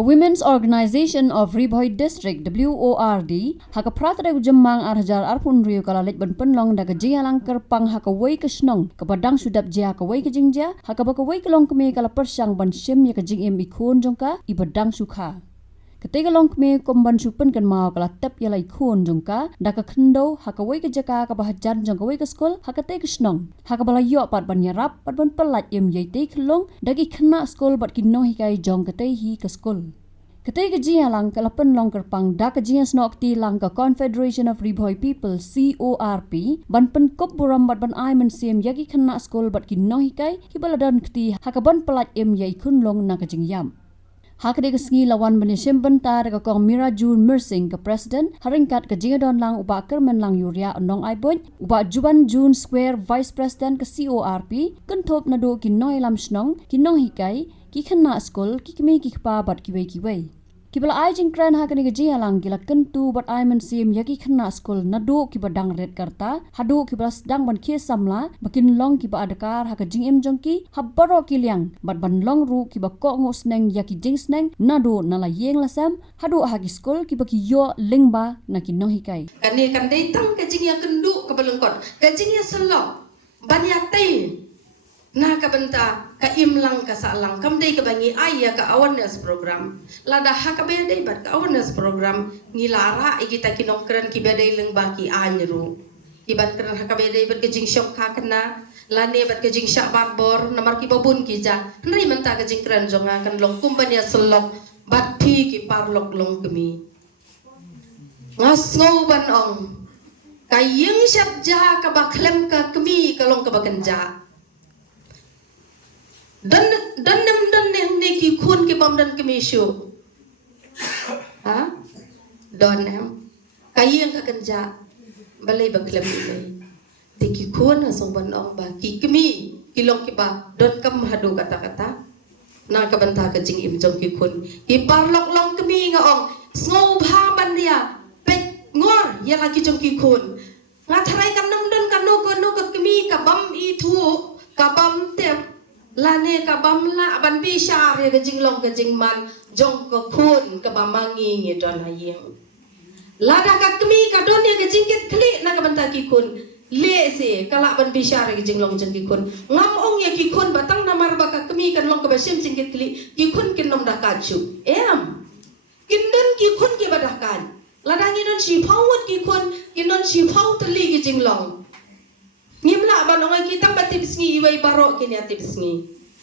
Haka Women's Organization of Riboy District WORD haka pratra ujemang arhajar arpun riu kalalit ban penlong daga jialang kerpang haka wei kesnong kepadang sudap jia haka wei kejingja haka baka wei kelong kemi kala persang ban sim ya kejing im ikun jongka ibadang sukha. Ketika long kemi komban supen kan mau kala tep yala ikun jongka daka kendo haka wei kejaka ka bahajan jongka wei ke skol haka te kesnong haka bala yo pat ban yarap pat ban pelat im yai te kelong dagi kena skol bat kino hikai jong kete hi ke skol. Ketika jia lang kala penlong kerpang daka jia snok ti lang ka Confederation of Riboy People CORP ban penkop buram bat ban ai men sim yagi kena skol bat kino hikai ki baladan keti haka ban pelat im yai kun long na kajing yam. Haka de kesengi lawan benisim bentar ka kong Mira June Mersing ke Presiden haringkat ke jingadon lang uba kermen lang yuria onong aibon uba Juban June Square Vice President ke CORP kentop nado kinoi lam snong kinong hikai ki kena skol ki kemi ki kpa bat ki wei. Kibala ai jingkran haka ni gajia lang gila kentu bat ai men sim yaki kena skol nado ki badang red karta hado ki bala sedang ban kia samla bakin long ki ba adakar haka jing im jongki habaro ki liang bat ban long ru ki ba ko ngos neng yaki jing sneng nado nala yeng lasam hado haki skol ki ba ki yo lingba na ki no hikai kani kan datang ke jing ya kendu ke belengkot ke jing ya selok ban ya tai na ka benta ka imlang ka salang kam dei ka bangi aya ka awareness program lada ha ka bedai bat ka awareness program ngilara igita kinong kran ki bedai leng baki anyru ibat kran ha ka bedai bat ka jing shop ka kana lane bat ka jing syak barbor namar ki babun ki ja nri menta ka jing kran jonga kan long kumbanya selok bat thi ki parlok long kemi ngasngau ban ong kayeng syap ja ka baklem ka kemi ka long ka bakenja dan nem ki khun ki bom dan kemishu ha don em kayeng ka kanja balai baklem ni de ki khun asong ban ong ba ki kemi kilong ki ba don kam hadu kata-kata na ka banta ka jing im jong ki khun ki parlok long kemi nga ong ngau bha ban dia pet ngor ya lagi jong ki khun nga tharai kan nam don kan no ka kemi ka bam i thu ka bam tem lane ka bamla ban bi syar ya gajing long gajing man jong ko khun ka bamangi ngi don ayeng lada ka kemi ka don ya gajing ket kli na ka banta ki khun le se kala ban bi syar ya gajing long jeng ki khun ngam ong ya ki khun batang namar ba ka kemi kan long ka basim jing ket kli ki khun kin nom da ka chu em kin don ki khun ki badah kan lada ngi don si phawut ki khun kin don si phaw tali gajing long ngimla ban ongai kita batibs ngi iwai baro kini atibs ngi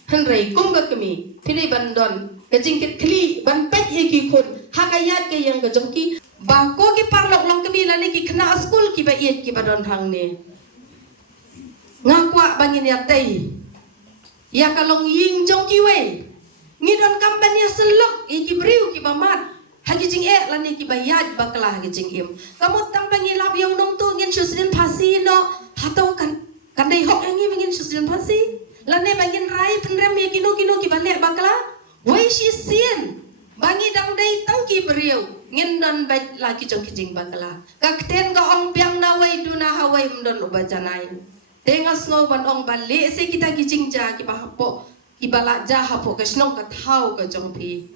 hanrai kum ga kemi pili bandon kajingkit kli ban pet ye ki khun hakayat ke yang ka jongki ba ko ki parlok long kemi lani ki kena school ki ba yet ki badon hang ne ngakwa bangin ya tai ya kalong ying jongki we ngidon kamban ya selok iki briu ki bamat hagi jing lani ki bayat bakla hagi jing im kamu tambangi lab yang nong tu ngin susdin phasi no hatau kan dai hok ngi bangin susdin phasi lane bangin rai penrem ye kino ki balik bakla wei shi sien bangi dang dai tangki beriu ngin don bait laki jong ki jing bakla kakten ga ong piang na wei duna hawai mdon ubajanai tengas ngo ban ong balik se kita ki jing ja ki bahapo ki balak ja hapo ka snong ka thau ka jong pi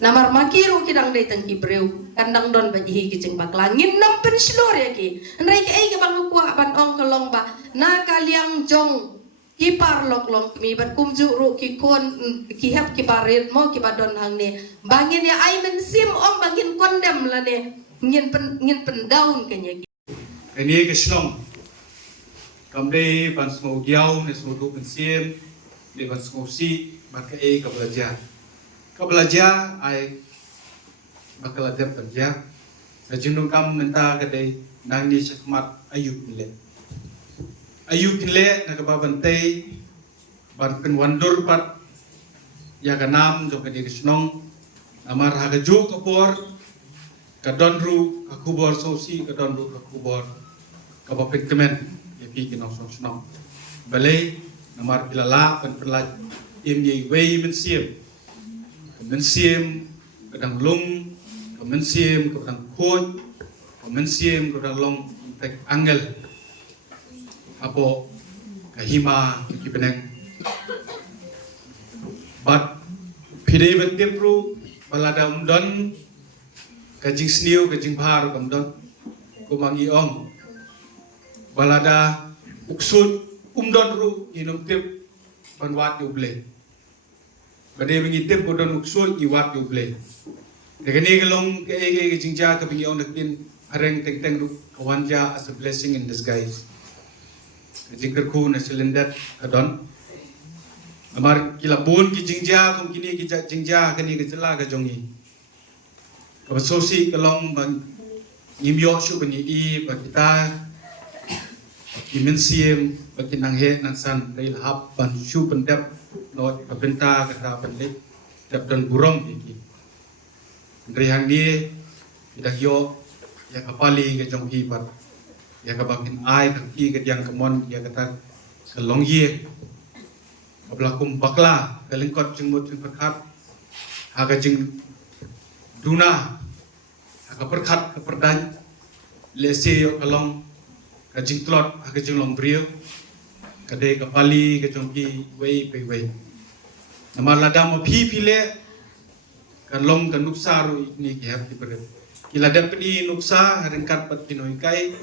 namar makiru kidang dai tangki breu kandang don baji ki jing bakla ngin nam pen slor ya ki nrai ki ai ka bang kuah ban ong kolong ba na kaliang jong ki parlok long mi ban kumju ru ki kon ki hap ki barit mo ki badon hang ne bangin ya ai men sim om bangin kondem la ne ngin pen daun kenya ki ini ke slong kamde ban smo gyau ne smo du pen sim de ban smo si ban ka e ka belajar ai bakal ada kerja ajunung kam menta kadai nang ni sakmat ayub le na ka babantai ban pen wandur pat ya ganam jo ka dirisnong amar haga jo ka por ka donru ka kubor sosi ka donru ka kubor ka bapet kemen ya pi kinong snong balai namar bilala pen perlaj im ye wei men siem kadang lung men siem kadang khoj men siem kadang long tek angel apo kahima ki beneng bat Pidei bentipru balada umdon kajing sniu kajing bahar umdon kumangi ong balada uksud umdon ru inum tip banwat uble bade bingitip bodon uksud iwat uble degani galong ke kajing ja ka bingi ong nakin areng teng teng ru kawanja as a blessing in disguise kajing kerku na silindat kadon amar kilabun ki jingja kum kini ki jingja kani ke jela ka jongi ka sosi kalong bang ngimyo shu bani I ba kita imensiem ba kinang he nan san dai hab ban shu pendap not ka benta ka ta ban le dap dan burong iki ndri hang ni ida yo ya kapali ke jongi bat ya ka bakin ai ka ki ke yang kemon ya kata kalong ye ablakum bakla kalingkot jengmut jeng perkat haga jeng duna haga perkat ke perdan lesi yo kalong ka jeng tlot haga jeng long brio kade ka pali ka jongki wei pe wei namar ladam phi phile kan long kan nuksa ru ni ki hap ki bere kila dap di nuksa haringkat pat pinoi kai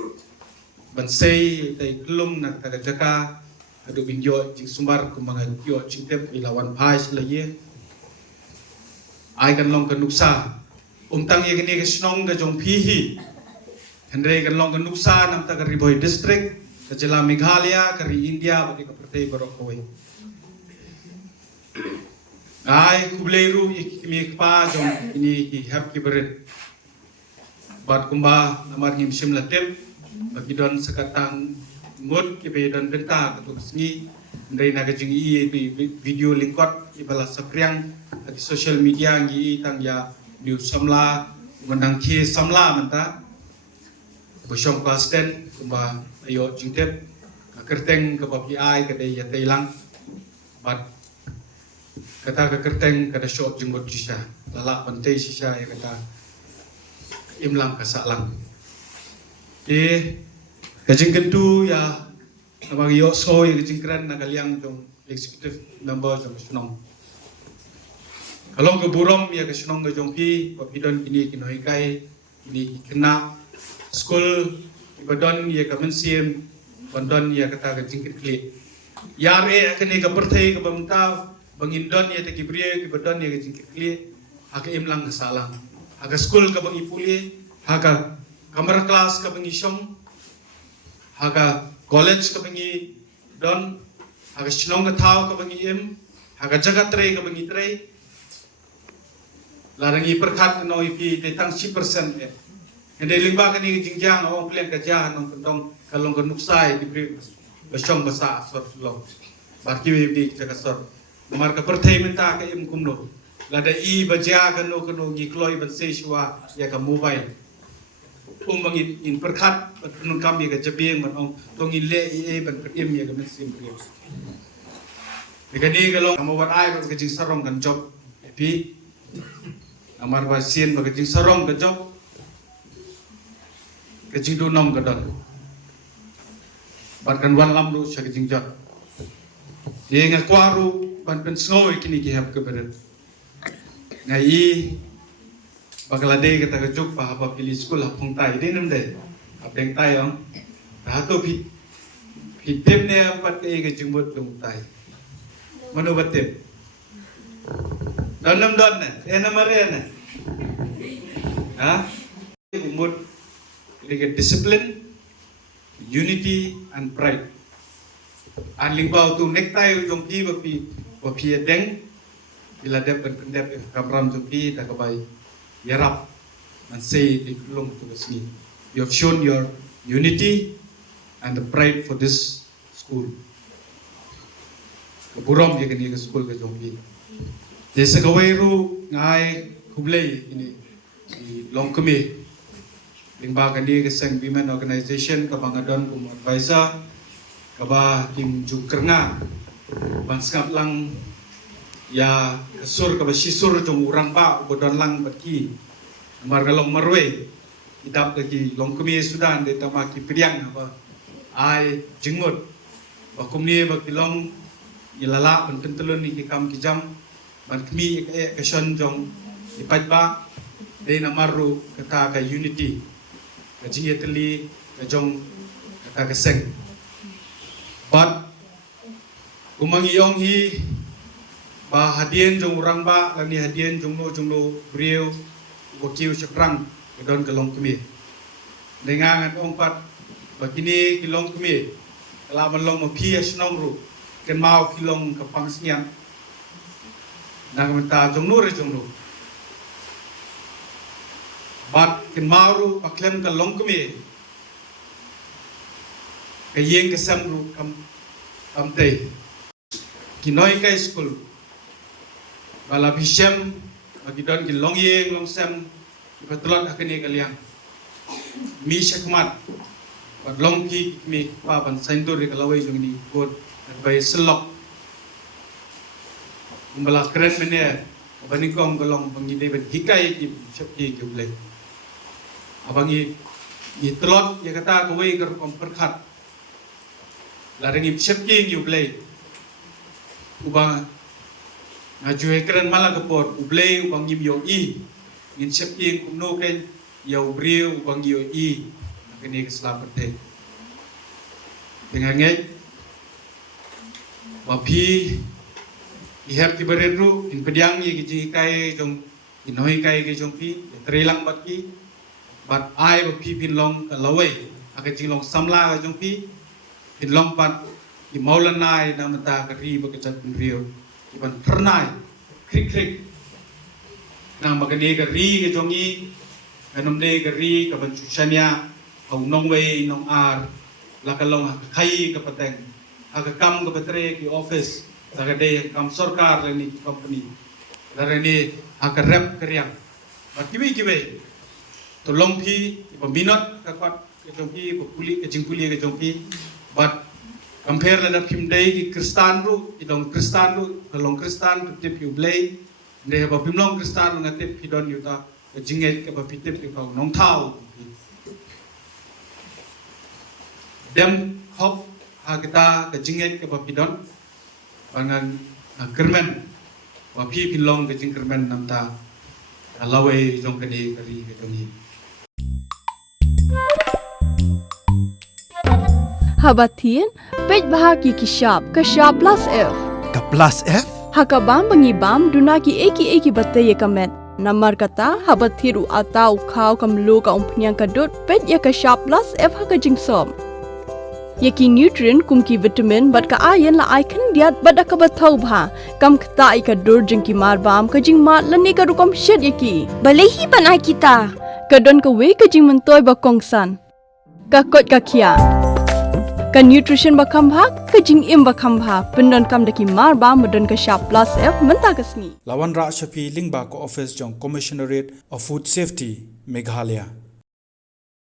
bansei tai klum nak ta jaka adu binjo jing sumbar kumanga yo cingtep ilawan pai selaye ai kan long kan nuksa tang ye gni ke snong ga jong phi hi hendre kan long kan nuksa nam ta ka Riboi district ka jela Meghalaya ka ri India bagi ka pertai barok koi ai kubleiru ikmi pa jong ini ki hap ki beret bat kumba namar ngim sim latep bagi don sekatang ngot ki be don benta ka tu sngi ndai na ga jing I video lingkot ibala sapriang di social media ngi tang ya new samla ngandang ki samla menta bosyong kelas 10 kumba ayo jingtep ka kerteng ka bapi ai ka dei ya teilang bat kata ka kerteng ka da shop jinggot sisa lala pantai sisa ya kata imlang ka salang kajing kentu ya abang yo so ya kajing keren nagaliang jong executive member jong sunong kalau ke burom ya ke sunong ke jong pi papidon ini kinoi kai ini kena school ibadon ya ke mensiem bandon ya kata kajing kli yare akene ke pertai ke bamta bangindon ya te kibrie ke badon ya kajing kli hak imlang ke salang hak school ke bang ipuli hak kamar kelas ke bang isyong haga college ka bangi don haga sinong ka tao ka bangi im haga jaga tre ka bangi tre larang I perkat no ipi te tang 10% ende lingba ka ni jingjang ong plan ka ja nong tong kalong ka nuksai di pri basyong basa sor lo barki we di jaga sor mar ka perthai menta ka im kumno lada I baja ka no ngi kloi ban se shwa ya ka mobile bangin in perkat penun kami ke jebing man ong tongin le ban perim ya kan sim prio begani kalau amawat ai ke jing sarong kan job epi amar wasien ke jing sarong ke job ke jing dunong ke don ban kan wan lam lu sya ke jing job ye nga kwaru ban pen snoi kini ki hab ke beren ngai Baglade kita kejuk apa pilih sekolah pengtai ini nemde apa yang tai ang rato hitem ne empat ke jembut pengtai mana batem dan nem don ne namare ne ha umut ini discipline unity and pride anling bau tu nektai jong pi bapi deng bila dep pendep kamram jong pi tak baik yarap and say the long to the sni. You have shown your unity and the pride for this school. Keburom dia kini ke school ke jongki. Desa kawairu ngai kublai ini di Longkeme. Lingba kini ke Sang Women Organization ke Bangadon kum advisor ke ba Kim Jukerna bangskap lang ya kesur ke sisur jong urang ba bodon lang baki mar galong marwe idap lagi Longkeme Sudan de tamaki priang apa ai jenggot ba kumni ba kilong ilala pentelun ni kam kijam ban kmi ke shon jong ipat ba de na maru kata ka unity ka jietli ka jong kata ka seng but kumang iyong hi ba hadien jong urang ba lani hadien jong no brio wakiu sakrang don kalong kmi dengangan ongpat bakini kilong kmi kalaban long mo pia snong ru ken mau kilong kapang siang nang menta jong no bat ken mau ru paklem kalong kmi kayeng kesam ru kam te kinoi kai school bala bisem bagi don kilong yeng long sem ipatulot akene kaliang mi syakmat pat long ki mi pa ban saindur di kalawai jong ni god bai selok umbala keren mene abani kong golong bangide ben hikai ki syapki juble abangi ni telot ya kata kawai ker kom perkhat larengi syapki juble ubang ngajue keren mala kepot uble ubang yim yo i ngin syapki kumno ken yau brio ubang yo i kini keselamat deh dengan ngej wapi ihap ki bereru in pediang ye ki kai jong inoi kai ki jong pi trilang bat ki bat ai wapi pin long kalawai aka jing long samla ka jong pi pin long pat ki maulanai namata kari bakachat brio iban pernai krik nang magani kari ki jong i anom de kari ka ban chushania au nong wei nong ar la kalong khai ka pateng aga kam ka patre ki office daga de kam sarkar ni company daga ni aga rep kriang ba kiwi to long phi ba minot ka kwat ke jong pi ba puli ke jingpuli ke jong pi but compare la phim dei ki kristan ru idong kristan ru kalong kristan tip yu blei ne ba pimlong kristan nga tip pidon yuta jinget ke ba pitip ki ka nong thau dem hop kita ke jinget ke bapidon bangan kermen wapi pilong ke jing kermen namta lawe jong kedi kari ke toni Habatin pej bahaki kishap plus F Ka plus F? hakabam bangibam dunaki eki batte ye kamet namar kata habathiru atau khau kamlu ka umpnyang kadut pej ya kishap plus F haka jingsom Yaki nutrient kumki vitamin bat ka ayan la icon diat bat ka bathau bha kam khta ka dur jingki mar bam ka jing mat lani ka rukom shed yaki Balehi panai kita. ka don ka we ka jing mentoy ba kongsan ka kot ka khia ka nutrition ba kham bha ka jing im ba kham bha pindon kam daki mar bam don ka sharp plus F menta kasni Lawan Ra Shafi Lingba ko office jong Commissionerate of Food Safety Meghalaya